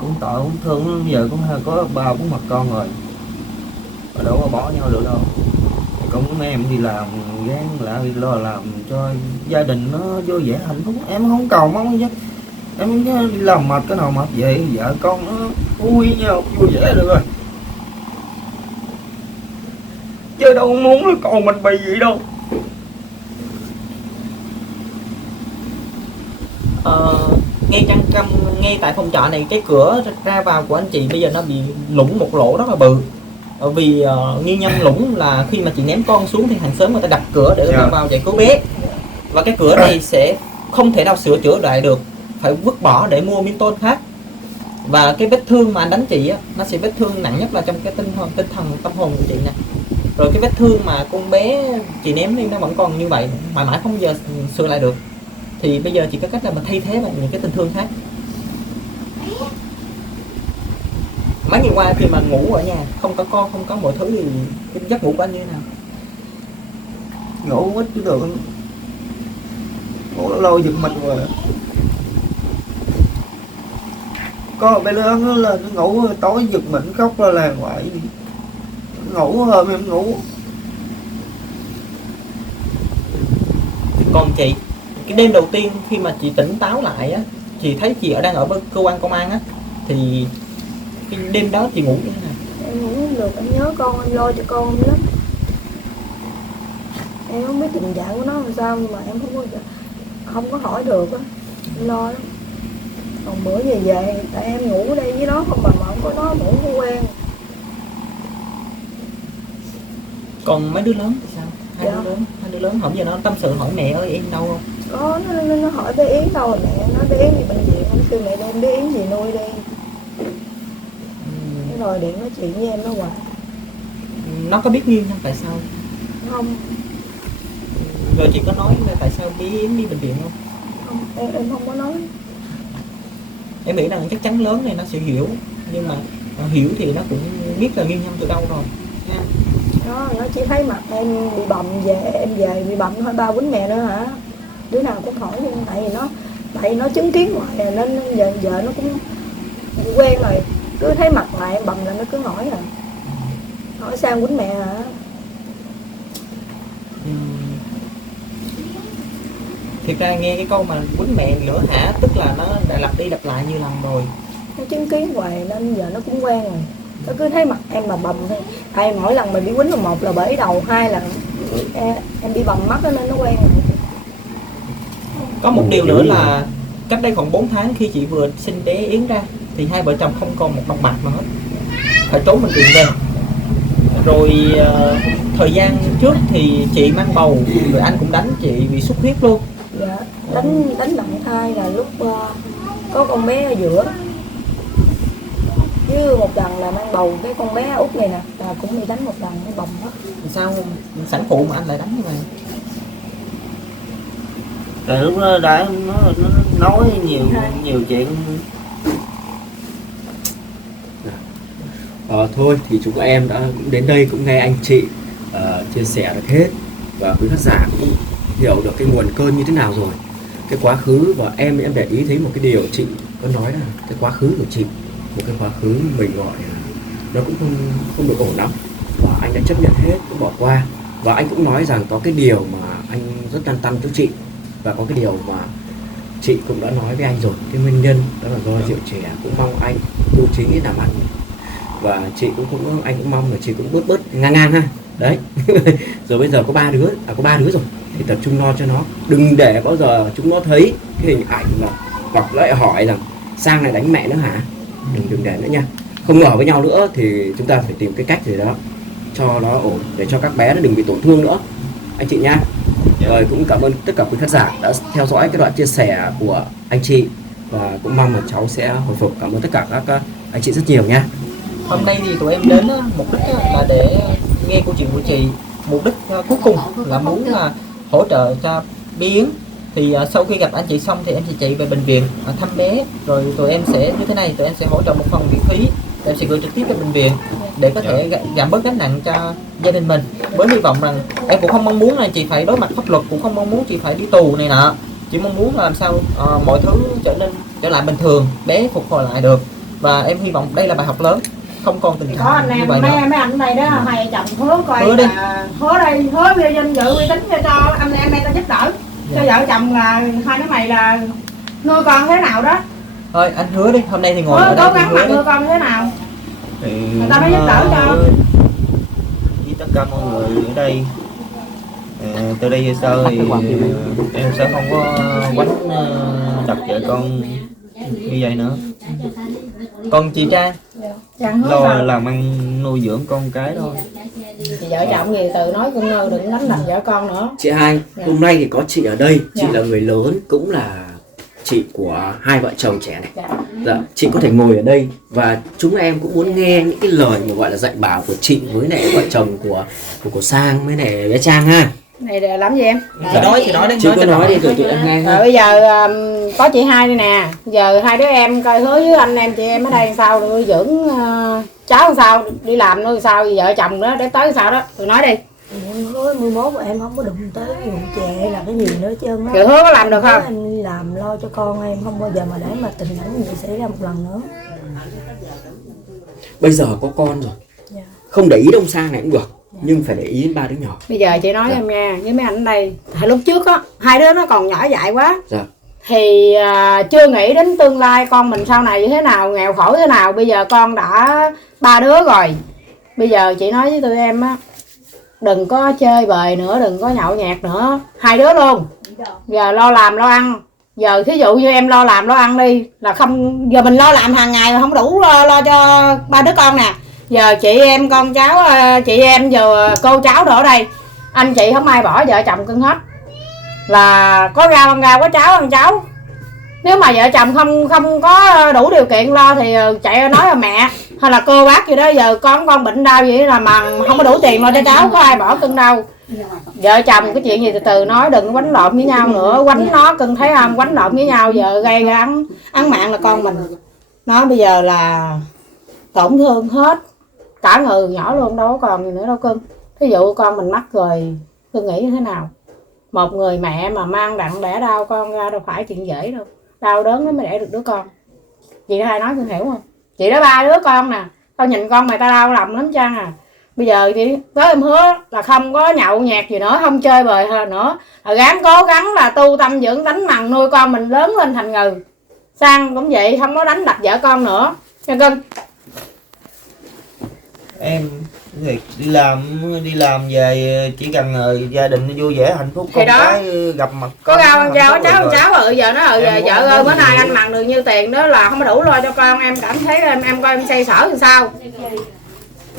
cũng tội cũng thương lắm. Giờ cũng có 3-4 mặt con rồi mà đâu có bỏ nhau được đâu. Cũng em đi làm gán lại lo làm cho gia đình nó vui vẻ hạnh phúc, em không cầu mong chứ, em đi làm mệt cái nào mệt vậy, vợ con nó vui nhau vui vẻ được rồi, chứ đâu muốn là con mình bị vậy đâu. Ngay tại phòng trọ này, cái cửa ra vào của anh chị bây giờ nó bị lủng một lỗ rất là bự. Vì nguyên nhân lủng là khi mà chị ném con xuống thì hàng xóm người ta đập cửa để người ta vào giải cứu bé, và cái cửa này sẽ không thể nào sửa chữa lại được, phải vứt bỏ để mua miếng tôn khác. Và cái vết thương mà anh đánh chị á, nó sẽ vết thương nặng nhất là trong cái tinh thần tâm hồn của chị nè. Rồi cái vết thương mà con bé chị ném đi nó vẫn còn như vậy, mãi mãi không giờ sửa lại được. Thì bây giờ chỉ có cách là mình thay thế bằng những cái tình thương khác. Mấy ngày qua khi mà ngủ ở nhà không có con, không có mọi thứ thì cái giấc ngủ của anh như thế nào? Ngủ ít chứ được, ngủ lâu lâu giật mình rồi. Có bé lớn nó lên nó ngủ tối giật mình khóc la làng hoài, ngủ hôm em ngủ. Còn chị, cái đêm đầu tiên khi mà chị tỉnh táo lại á, chị thấy chị đang ở cơ quan công an á, thì cái đêm đó chị ngủ như thế nào? Em ngủ không được, em nhớ con, em lo cho con lắm. Em không biết tình trạng của nó làm sao, nhưng mà em không có hỏi được á, em lo lắm. Còn bữa về tại em ngủ ở đây với nó không, mà không có nó ngủ không quen. Còn mấy đứa lớn thì sao? Hai đứa lớn không giờ nó tâm sự hỏi mẹ ơi em đâu không? Có, nó hỏi bé Yến đâu rồi mẹ, nó bé Yến đi bệnh viện, nó kêu mẹ đem bé Yến gì nuôi đi. Cái rồi điện nói chuyện với em nó hoài. Nó có biết nguyên nhân tại sao? Không. Rồi chị có nói là tại sao bé Yến đi bệnh viện không? Không, em không có nói. Em nghĩ rằng chắc chắn lớn này nó sẽ hiểu, nhưng mà hiểu thì nó cũng biết là nguyên nhân từ đâu rồi nha. Nó chỉ thấy mặt em bị bầm em về bị bầm thôi, ba quýnh mẹ nữa hả? Đứa nào cũng hỏi luôn, tại vì nó chứng kiến ngoài nên giờ nó cũng quen rồi, cứ thấy mặt lại em bầm là nó cứ hỏi sao quýnh mẹ hả? Thực ra nghe cái câu mà quýnh mẹ nữa hả, tức là nó đã lặp đi lặp lại nhiều lần rồi. Nó chứng kiến hoài nên giờ nó cũng quen rồi. Nó cứ thấy mặt em mà bầm thôi. Tại mỗi lần mình bị quýnh là một là bể đầu, hai là em bị bầm mắt nên nó quen rồi. Có một điều nữa là cách đây khoảng 4 tháng khi chị vừa sinh bé Yến ra thì hai vợ chồng không còn một đồng bạc nào hết, phải trốn bệnh viện về. Rồi thời gian trước thì chị mang bầu, rồi anh cũng đánh chị bị xuất huyết luôn. Dạ, đánh bằng thai là lúc có con bé ở giữa. Chứ một lần là mang bầu cái con bé út này nè, là cũng bị đánh một lần cái bầm đó. Sao sản phụ mà anh lại đánh như vậy? Tại lúc đó đã nó nói nhiều chuyện. Thôi thì chúng em đã cũng đến đây cũng nghe anh chị chia sẻ được hết, và quý khán giả cũng hiểu được cái nguồn cơn như thế nào rồi, cái quá khứ. Và em để ý thấy một cái điều chị có nói là cái quá khứ của chị, một cái quá khứ mình gọi là nó cũng không được ổn lắm, và anh đã chấp nhận hết, cũng bỏ qua. Và anh cũng nói rằng có cái điều mà anh rất quan tâm cho chị, và có cái điều mà chị cũng đã nói với anh rồi, cái nguyên nhân đó là do rượu chè. Cũng mong anh tu trí làm ăn, và chị anh cũng mong là chị cũng bớt ngang ha đấy. Rồi bây giờ có ba đứa rồi thì tập trung lo cho nó, đừng để bao giờ chúng nó thấy cái hình ảnh là hoặc lại hỏi rằng Sang này đánh mẹ nữa hả, đừng để nữa nha. Không ở với nhau nữa thì chúng ta phải tìm cái cách gì đó cho nó ổn, để cho các bé nó đừng bị tổn thương nữa anh chị nha. Rồi cũng cảm ơn tất cả quý khán giả đã theo dõi cái đoạn chia sẻ của anh chị, và cũng mong là cháu sẽ hồi phục. Cảm ơn tất cả các anh chị rất nhiều nha. Hôm nay thì tụi em đến mục đích là để nghe câu chuyện của chị. Mục đích cuối cùng là muốn là hỗ trợ cho bé Yến. Thì sau khi gặp anh chị xong thì em sẽ chạy về bệnh viện thăm bé. Rồi tụi em sẽ như thế này, tụi em sẽ hỗ trợ một phần viện phí, em sẽ gửi trực tiếp về bệnh viện để có thể giảm bớt gánh nặng cho gia đình mình. Với hy vọng rằng em cũng không mong muốn là chị phải đối mặt pháp luật, cũng không mong muốn chị phải đi tù này nọ, chỉ mong muốn làm sao mọi thứ trở lại bình thường, bé phục hồi lại được, và em hy vọng đây là bài học lớn, không còn tình có trạng anh như em vậy nữa. mấy anh đây đó, hai chồng hứa coi Hứa đi. hứa đây, hứa về danh dự uy tín cho anh em đây ta giúp đỡ, cho vợ chồng là hai đứa mày là nuôi con thế nào đó, Thôi anh hứa đi, hôm nay thì ngồi ở hứa đây cố thì gắng hứa mà đi. nuôi con thế nào. Thì Người ta mới giúp đỡ cho. với tất cả mọi người ở đây, từ đây về sau thì em sẽ không có quánh đập vợ con như vậy nữa. Còn chị Trang, Chẳng hứa Lo sao. làm ăn nuôi dưỡng con cái thôi. Thì vợ chồng gì từ nói cũng ngơ, đừng đánh đập vợ con nữa. Chị hai, Dạ. hôm nay thì có chị ở đây, chị Dạ. là người lớn, cũng là chị của hai vợ chồng trẻ này. Dạ. Dạ, chị có thể ngồi ở đây và chúng em cũng muốn nghe những cái lời mà gọi là dạy bảo của chị với lại vợ chồng của Sang với lại bé Trang ha. Này để làm gì em? chị nói đi. Chị cứ cho nói rõ. đi rồi tụi em nghe Rồi ha. bây giờ có chị hai đây nè, giờ hai đứa em coi hứa với anh em chị em ở đây làm sao nuôi dưỡng cháu làm sao, đi làm nuôi sao, vợ chồng đó để tới sao đó, tụi nói đi. Em hứa 11 em không có đụng tới rượu chè hay là cái gì nữa hết trơn á. Chị hứa có làm được không? Em đi làm lo cho con em, không bao giờ mà để mà tình cảnh như vậy xảy ra một lần nữa. Bây giờ có con rồi, Dạ. không để ý đông Sang này cũng được, nhưng phải để ý đến ba đứa nhỏ. Bây giờ chị nói em nghe với mấy anh ở đây, hồi lúc trước á hai đứa nó còn nhỏ dại quá, Dạ. thì chưa nghĩ đến tương lai con mình sau này như thế nào, nghèo khổ thế nào. Bây giờ con đã 3 đứa rồi, bây giờ chị nói với tụi em á, đừng có chơi bời nữa, đừng có nhậu nhẹt nữa, hai đứa luôn. Giờ lo làm lo ăn, giờ thí dụ như em lo làm lo ăn đi là không, giờ mình lo làm hàng ngày mà không đủ lo cho 3 đứa con nè. Giờ chị em con cháu, chị em giờ cô cháu đổ đây, anh chị không ai bỏ vợ chồng cưng hết, là có rau ăn rau, có cháo ăn cháo. Nếu mà vợ chồng không có đủ điều kiện lo thì chạy nói là mẹ hay là cô bác gì đó, giờ con bệnh đau gì là mà không có đủ tiền lo cho cháu, có ai bỏ cưng đâu. Vợ chồng cái chuyện gì từ từ nói, đừng quánh lộn với nhau nữa, quánh nó cưng thấy không, quánh lộn với nhau giờ gây ra án mạng là con mình. Nó bây giờ là tổn thương hết cả người nhỏ luôn, đâu có còn gì nữa đâu cưng. Thí dụ con mình mắc rồi cưng nghĩ như thế nào? Một người mẹ mà mang nặng đẻ đau con ra đâu phải chuyện dễ đâu, đau đớn nó mới đẻ được đứa con. Chị hai nói cưng hiểu không? Chị đó 3 đứa con nè, tao nhìn con mày tao đau lòng lắm Trang à. Bây giờ chị với em hứa là không có nhậu nhẹt gì nữa, không chơi bời nữa, là gắng cố gắng là tu tâm dưỡng tánh bằng nuôi con mình lớn lên thành người. Sang cũng vậy, không có đánh đập vợ con nữa nha cưng. Em thì đi làm về chỉ cần gia đình vui vẻ hạnh phúc, Thì con đó. cái gặp mặt Có con rau ăn rau, có hạnh cháo phúc ăn rồi. cháo, giờ nó giờ Em vợ muốn ơi bữa gì nay nữa. anh mặn được nhiêu tiền đó là không có đủ lo cho con, em cảm thấy em coi em xoay sở làm sao.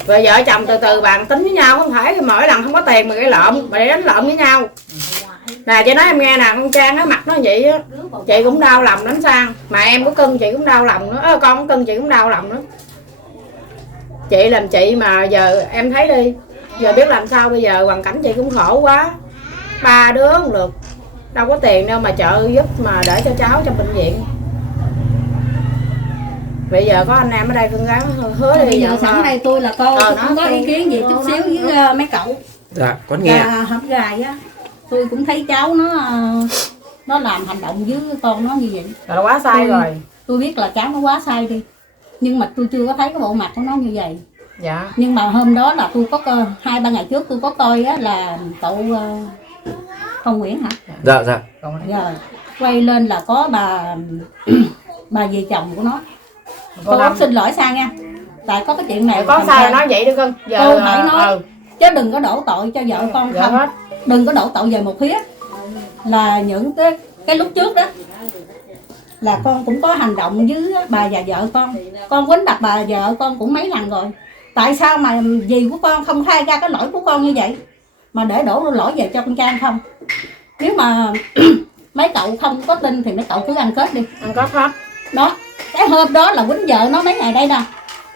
Rồi vợ chồng từ từ bàn tính với nhau, không phải mỗi lần không có tiền mà gây lộn, mà để đánh lộn với nhau. Nè chị nói em nghe nè, con Trang nó mặt nó vậy á, chị cũng đau lòng đánh Sang, mà em có cưng chị cũng đau lòng nữa, con có cưng chị cũng đau lòng nữa. Chị làm chị mà giờ em thấy đi, giờ biết làm sao bây giờ, hoàn cảnh chị cũng khổ quá, 3 đứa không được, đâu có tiền đâu mà trợ giúp mà để cho cháu trong bệnh viện. Bây giờ có anh em ở đây cưng gắng hứa đi. Bây giờ sẵn đây tôi là cô, tôi nó không có ý kiến gì chút xíu với mấy cậu. Dạ, có nghe. Hôm gài á, tôi cũng thấy cháu nó làm hành động với con nó như vậy. là quá sai rồi. Tôi biết là cháu nó quá sai đi, nhưng mà tôi chưa có thấy cái bộ mặt của nó như vậy. Dạ. Nhưng mà hôm đó là tôi có 2-3 ngày trước tôi có coi á, là cậu Phong Nguyễn hả? Dạ, dạ. Rồi quay lên là có bà về chồng của nó. Cô Cô xin lỗi Sang nha, tại có cái chuyện này có sai nói vậy đi cưng. Giờ cô phải nói chứ đừng có đổ tội cho vợ con không. hết. Đừng có đổ tội về một phía, là những cái lúc trước đó là con cũng có hành động với bà và vợ con quýnh đập bà vợ con cũng mấy lần rồi. Tại sao mà dì của con không khai ra cái lỗi của con như vậy mà để đổ lỗi về cho con Trang không? Nếu mà mấy cậu không có tin thì mấy cậu cứ ăn kết đi. Ăn có hết. Đó, cái hôm đó là quýnh vợ nó mấy ngày đây nè,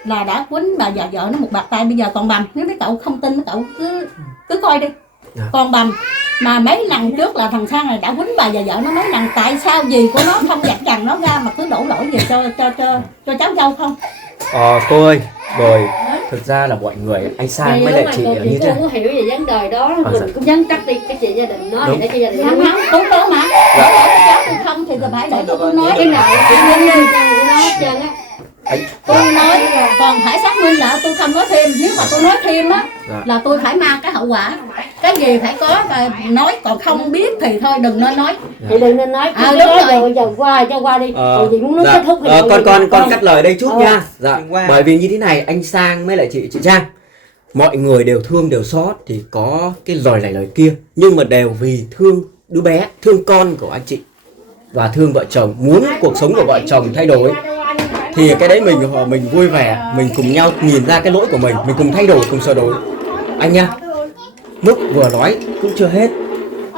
là đã quýnh bà và vợ nó một bạt tay, bây giờ còn bầm. Nếu mấy cậu không tin mấy cậu cứ coi đi. Còn bầm. Mà mấy lần trước là thằng Sang này đã quýnh bà và vợ nó mấy lần, tại sao gì của nó không dặn dằn nó ra mà cứ đổ lỗi về cho cháu dâu không? Cô ơi, rồi thực ra là mọi người anh Dạ, Sang với lại chị cô như thế không có hiểu về vấn đề đó, dạ. mình cũng dám trách đi cái chị gia đình nói Đúng. để cho gia đình Không không, tôi có mà. Cháu tôi không thì phải để tôi nói cái nào cũng giống như của nó hết trơn á. tôi nói còn phải xác minh là tôi không nói thêm, nếu mà tôi nói thêm á Dạ. là tôi phải mang cái hậu quả, cái gì phải có và nói, còn không biết thì thôi đừng nên nói. Chị đừng nên nói À, cứ đúng nói rồi. rồi giờ qua cho qua đi. Rồi chị muốn nói dạ. kết thúc thì con cắt lời đây chút nha. Dạ. Qua. Bởi vì như thế này, anh Sang với lại chị Trang, mọi người đều thương đều xót thì có cái lời này lời kia, nhưng mà đều vì thương đứa bé, thương con của anh chị và thương vợ chồng, muốn cuộc sống của vợ chồng thay đổi, thì cái đấy mình vui vẻ, mình cùng nhau nhìn ra cái lỗi của mình cùng thay đổi, cùng sửa đổi anh nha. Lúc vừa nói cũng chưa hết,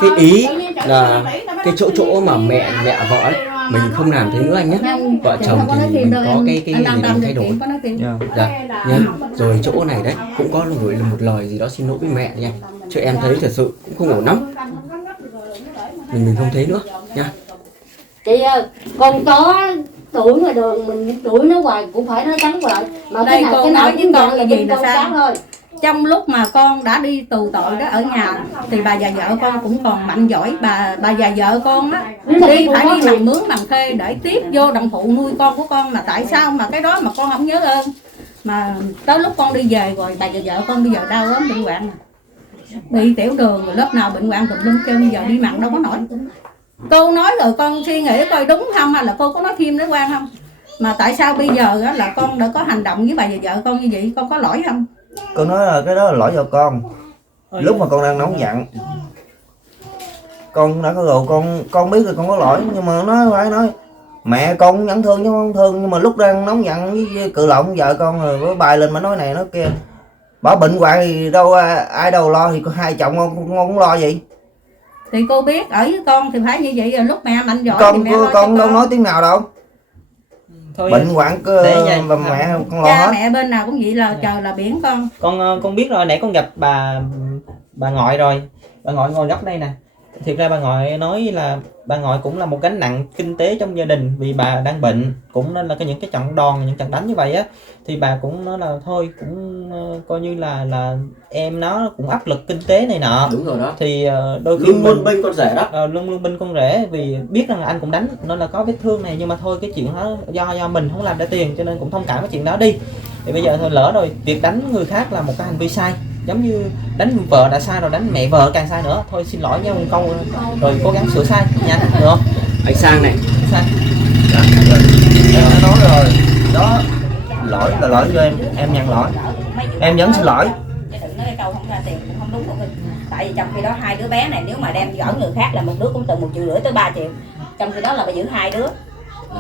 cái ý là cái chỗ mà mẹ vợ ấy, mình không làm thế nữa anh nhé. Vợ chồng thì mình có cái gì mình thay đổi. Dạ nha. Rồi chỗ này đấy cũng có gửi một lời gì đó xin lỗi với mẹ nha, chứ em thấy thật sự cũng không ổn lắm, mình không thế nữa nha. chị ơi, con chó tuổi ngoài đường mình đuổi nó hoài cũng phải nó cắn lại mà Đây, cô cái nói với cũng con chọn là là gì gì là con sao? sáng thôi. Trong lúc mà con đã đi tù tội đó ở nhà thì bà già vợ con cũng còn mạnh giỏi, bà già vợ con á phải đi bằng mướn bằng thuê để tiếp vô đồng phụ nuôi con của con, mà tại sao mà cái đó mà con không nhớ ơn, mà tới lúc con đi về rồi bà già vợ con bây giờ đau lắm, bệnh hoạn, bị tiểu đường rồi lớp nào bệnh hoạn tùm lum kêu, bây giờ đi mặn đâu có nổi. Cô nói rồi con suy nghĩ coi đúng không, hay là cô có nói thêm đến quan không, mà tại sao bây giờ á là con đã có hành động với bà già vợ con như vậy, con có lỗi không? Con nói là cái đó là lỗi do con. Lúc mà con đang nóng giận, con đã có rượu, con biết là con có lỗi, nhưng mà nó phải nói mẹ con vẫn thương chứ không thương, nhưng mà lúc đang nóng giận với cự lộn vợ con rồi với bài lên mà nói này nói kia, bảo bệnh hoạn thì đâu ai đâu lo, thì hai chồng con cũng lo gì. Thì cô biết ở với con thì phải như vậy, rồi lúc mẹ mạnh giỏi Con thì mẹ lo con cho đâu nói tiếng nào đâu. Thôi, Bệnh hoạn và mẹ con lo cha hết. mẹ bên nào cũng vậy, là trời là biển con biết rồi, nãy con gặp bà ngoại rồi, bà ngoại ngồi góc đây nè. Thiệt ra bà ngoại nói là bà ngoại cũng là một gánh nặng kinh tế trong gia đình, vì bà đang bệnh, cũng nên là những cái trận đòn, những trận đánh như vậy á, thì bà cũng nói là thôi cũng coi như là em nó cũng áp lực kinh tế này nọ. Đúng rồi đó, thì đôi khi luôn bênh con rể đó, luôn bênh con rể, vì biết rằng là anh cũng đánh nên là có vết thương này, nhưng mà thôi cái chuyện đó do mình không làm ra tiền, cho nên cũng thông cảm với chuyện đó đi. Thì bây giờ thôi lỡ rồi, việc đánh người khác là một cái hành vi sai, giống như đánh vợ đã sai rồi đánh mẹ vợ càng sai nữa. Thôi xin lỗi nha một câu rồi cố gắng sửa sai nha, được không? anh Sang này. Sai. Em đã nói rồi đó, lỗi là lỗi cho em nhận lỗi, em vẫn xin lỗi. Chứ đừng nói cái câu không ra tiền cũng không đúng rồi. Tại vì trong khi đó hai đứa bé này nếu mà đem giỡn người khác là một đứa cũng từ 1,5 triệu tới 3 triệu, trong khi đó là phải giữ hai đứa.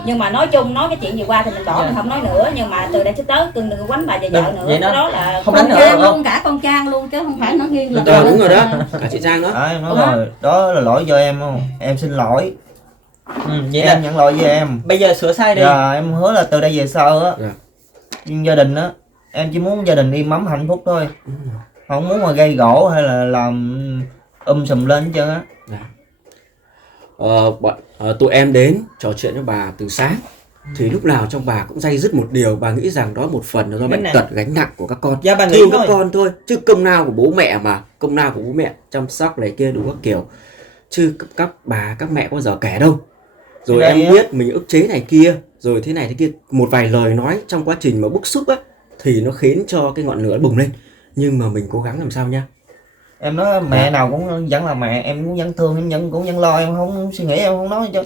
Nhưng mà nói chung nói cái chuyện gì qua thì mình bỏ, mình không nói nữa, nhưng mà từ đây tới cưng đừng có quánh bà già vợ nữa. Vậy Cái đó là không con đánh nữa Trang không? luôn, cả con Trang luôn, chứ không phải nó riêng là Đúng rồi đó, cả chị Trang đó. Em nói rồi, đó là lỗi do em không? Em xin lỗi. Vậy Em là nhận lỗi với em. bây giờ sửa sai đi. Dạ, em hứa là từ đây về sau á, Dạ. gia đình á, em chỉ muốn gia đình im ấm hạnh phúc thôi, không muốn mà gây gỗ hay là làm sùm lên hết trơn á. Tụi em đến trò chuyện với bà từ sáng thì lúc nào trong bà cũng day dứt một điều, bà nghĩ rằng đó một phần là do bệnh tật gánh nặng của các con, Dạ, bà nghĩ thương các thôi. con thôi, chứ công nào của bố mẹ, mà công nào của bố mẹ chăm sóc này kia đủ các kiểu, chứ các bà các mẹ có bao giờ kể đâu. Rồi Đây em á. biết mình ức chế này kia, rồi thế này thế kia, một vài lời nói trong quá trình mà bức xúc á thì nó khiến cho cái ngọn lửa bùng lên, nhưng mà mình cố gắng làm sao nha. Em nói mẹ nào cũng vẫn là mẹ, em cũng vẫn thương, em cũng vẫn lo, em không suy nghĩ, em không nói cho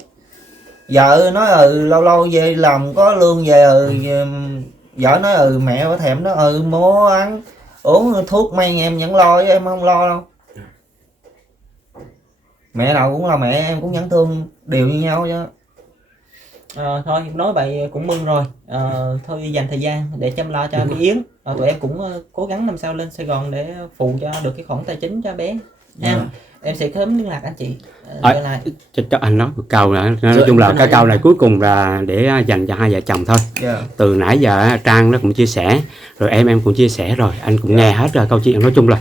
vợ nói lâu lâu về làm có lương về vợ nói mẹ có thèm nó mua ăn uống thuốc men em vẫn lo, chứ em không lo đâu. Mẹ nào cũng là mẹ, em cũng vẫn thương đều như nhau chứ. Thôi nói vậy cũng mừng rồi. Thôi dành thời gian để chăm lo cho cái Yến. Tụi em cũng cố gắng làm sao lên Sài Gòn để phụ cho được cái khoản tài chính cho bé nha. Em sẽ sớm liên lạc anh chị trở lại. Cho anh nói một câu nữa, nói chung là cái câu này cuối cùng là để dành cho hai vợ chồng thôi. Từ nãy giờ Trang nó cũng chia sẻ, rồi em cũng chia sẻ rồi, anh cũng nghe hết rồi câu chuyện. Nói chung là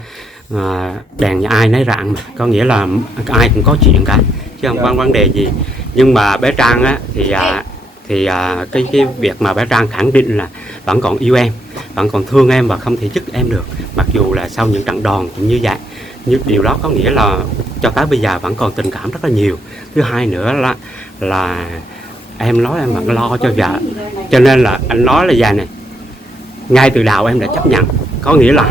đèn nhà ai nấy rạng, mà có nghĩa là ai cũng có chuyện cả, chứ không có vấn đề gì. Nhưng mà bé Trang á thì thì cái việc mà bé Trang khẳng định là vẫn còn yêu em, vẫn còn thương em và không thể dứt em được, mặc dù là sau những trận đòn cũng như vậy. Nhưng điều đó có nghĩa là cho tới bây giờ vẫn còn tình cảm rất là nhiều. Thứ hai nữa là em nói em vẫn lo cho vợ, cho nên là anh nói là vậy này, ngay từ đầu em đã chấp nhận, có nghĩa là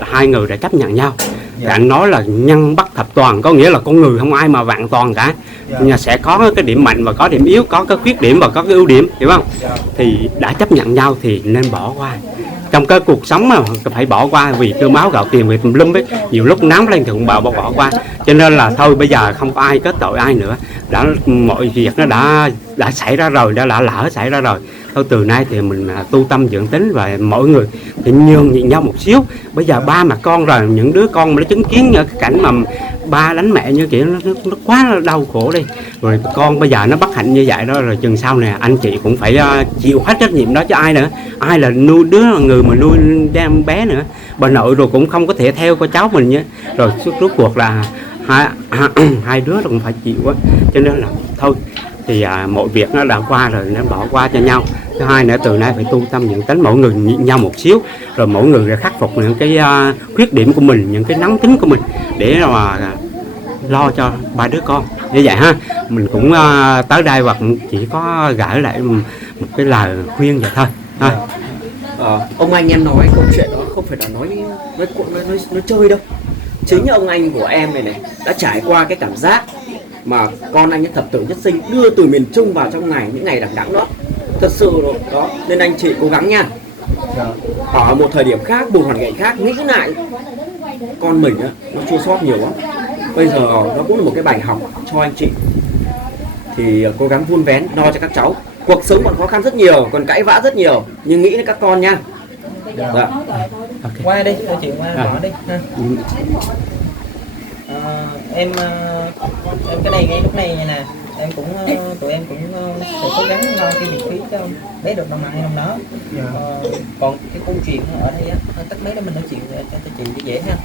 hai người đã chấp nhận nhau. Thì anh nói là nhân bất thập toàn, có nghĩa là con người không ai mà vạn toàn cả, nhưng sẽ có cái điểm mạnh và có điểm yếu, có cái khuyết điểm và có cái ưu điểm, hiểu không? Thì đã chấp nhận nhau thì nên bỏ qua. Trong cái cuộc sống mà phải bỏ qua vì cơm áo gạo tiền, vì tùm lum ấy, nhiều lúc nóng lên thì cũng bỏ qua. Cho nên là thôi bây giờ không có ai kết tội ai nữa, mọi việc nó đã xảy ra rồi, đã lỡ xảy ra rồi. Thôi từ nay thì mình tu tâm dưỡng tính và mỗi người thì nhường nhịn nhau một xíu. Bây giờ ba mà con rồi, những đứa con mà nó chứng kiến những cái cảnh mà ba đánh mẹ như kiểu nó quá là đau khổ đi. Rồi con bây giờ nó bất hạnh như vậy đó, rồi chừng sau này anh chị cũng phải chịu hết trách nhiệm đó chứ ai nữa. Ai là nuôi người mà nuôi đem bé nữa. Bà nội rồi cũng không có thể theo con cháu mình nhé. Rồi rốt cuộc là hai đứa cũng phải chịu á. Cho nên là thôi thì mọi việc nó đã qua rồi nên bỏ qua cho nhau. Thứ hai nữa, từ nay phải tu tâm dưỡng tính, mỗi người nhịn nhau một xíu, rồi mỗi người sẽ khắc phục những cái khuyết điểm của mình, những cái nóng tính của mình để mà lo cho ba đứa con như vậy ha. Mình cũng tới đây và cũng chỉ có gửi lại một cái lời khuyên vậy thôi. Ông anh em nói câu chuyện đó không phải là nói chơi đâu. Chính ông anh của em này đã trải qua cái cảm giác mà con anh ấy thập tử nhất sinh, đưa từ miền Trung vào trong những ngày đằng đẵng đó. Thật sự đó, nên anh chị cố gắng nha. Ở một thời điểm khác, một hoàn cảnh khác, nghĩ lại con mình á, nó chua xót nhiều lắm. Bây giờ nó cũng là một cái bài học cho anh chị. Thì cố gắng vun vén lo cho các cháu. Cuộc sống còn khó khăn rất nhiều, còn cãi vã rất nhiều, nhưng nghĩ đến các con nha. Dạ. Qua đi, chị qua bỏ đi ha. Em cái này ngay lúc này nè, em cũng tụi em cũng sẽ cố gắng lo cái viện phí cho bé được năm nay năm đó. Còn cái câu chuyện ở đây á, tắt máy đó mình nói chuyện cho chị dễ ha.